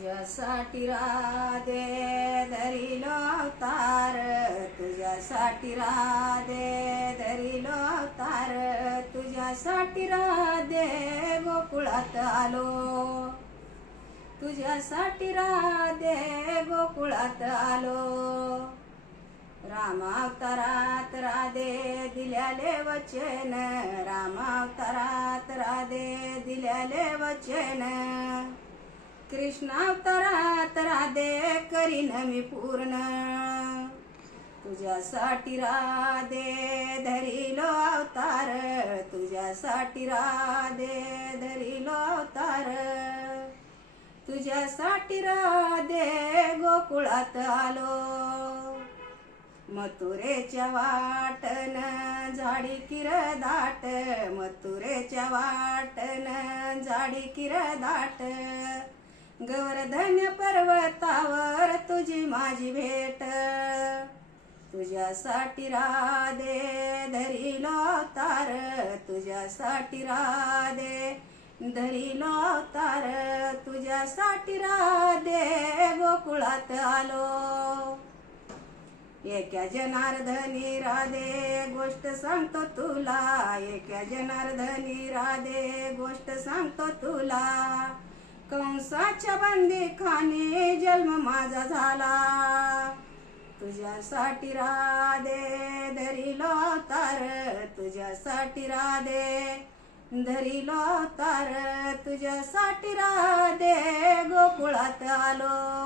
तुझ्यासाठी राधे धरिलो अवतार तुझ्यासाठी राधे धरिलो अवतार तुझ्यासाठी राधे गोकुळात आलो. तुझ्यासाठी राधे गोकुळात आलो. रामावतारात राधे दिल्याले वचन रामावतारात राधे दिल्याले वचन. कृष्णावतारात राधे करीन मी पूर्ण. तुझ्यासाठी राधे धरिलो अवतार. तुझ्यासाठी राधे धरिलो अवतार. तुझ्यासाठी राधे गोकुळात आलो. मथुरेच्या वाटन झाडी किर दाट. मथुरेच्या वाटन झाडी किर दाट. गवर्धन्य पर्वतावर तुझी माझी भेट. तुझ्यासाठी राधे धरिलो अवतार तुझ्यासाठी राधे धरिलो अवतार तुझ्यासाठी राधे गोकुळात आलो. एका जनार्दनी राधे गोष्ट सांगतो तुला. एका जनार्दनी राधे गोष्ट सांगतो तुला. कंसाच्या बंदी खाने जन्म माझा झाला. तुझ्यासाठी राधे धरिलो तार तुझ्यासाठी राधे धरिलो तार तुझ्यासाठी राधे गोकुळात आलो.